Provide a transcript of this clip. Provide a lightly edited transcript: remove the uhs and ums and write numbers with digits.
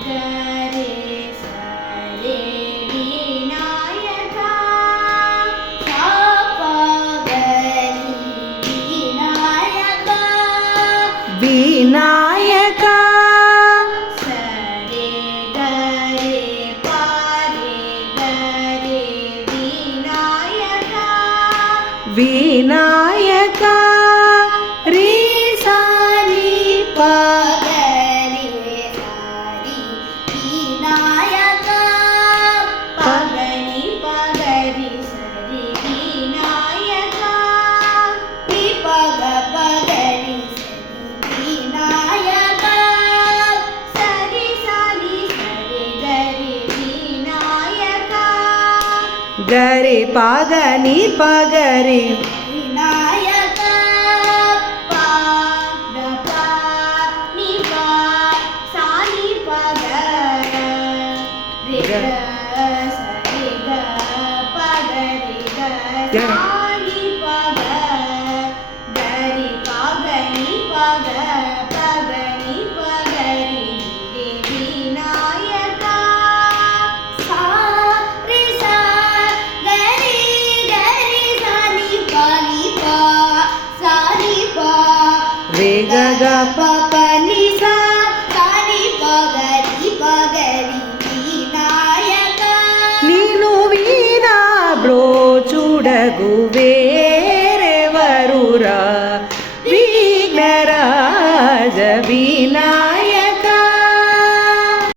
ಗರೆ ಸರೆ ವಿನಾಯಕ ಸಾಪ ಗರಿ ವಿನಾಯಕ ವಿನಾಯಕ ಸರೆ ಗರೆ ಪಾರೆ ಗರೆ ವಿನಾಯಕ ವಿನಾಯಕ ರೀ ಸಾರಿ ಪ ಗರೆ ಸಾರಿ ವಿನಾಯಕ ಪಗನಿ ಪಗರಿ ಸರಿ ವಿನಾಯಕ ವಿಪಗ ಪಗರಿ ಸರಿ ವಿನಾಯಕ ಸರಿ ಸರಿ ಸರಿ ಗರಿ ವಿನಾಯಕ ಗರಿ ಪಾಗನಿ ಪಗರಿ ವಿನಾಯಕ ಪಾ ದ ಪಾ ನಿ ಪಾ ಸಾ ನಿ ಪ ಗ ರಿ ಗ ಸರಿ ಗ ಪ ಗ ರಿ ಗ ಸಾ ನಿ ಪ ಗ ಗರಿ ಪ ಗ ನಿ ಪ ಗ ಪ ಗ ನಿ ಪ ಗ ರಿ ರಿ ವಿನಾಯಕ ಸಾ ರಿ ಸಾ ಗರಿ ಗರಿ ಸಾ ನಿ ಪ ನಿ ಪ ಸಾ ನಿ ಪ ರೇ ಗ ಗ ಪ ಪ ನಿ ಸಾ ಸಾ ನಿ ಪ ಗರಿ ವಿನಾಯಕ ನೀನು ವೀಣಾ ಬ್ರೋ ಚೂಡಗುವೆ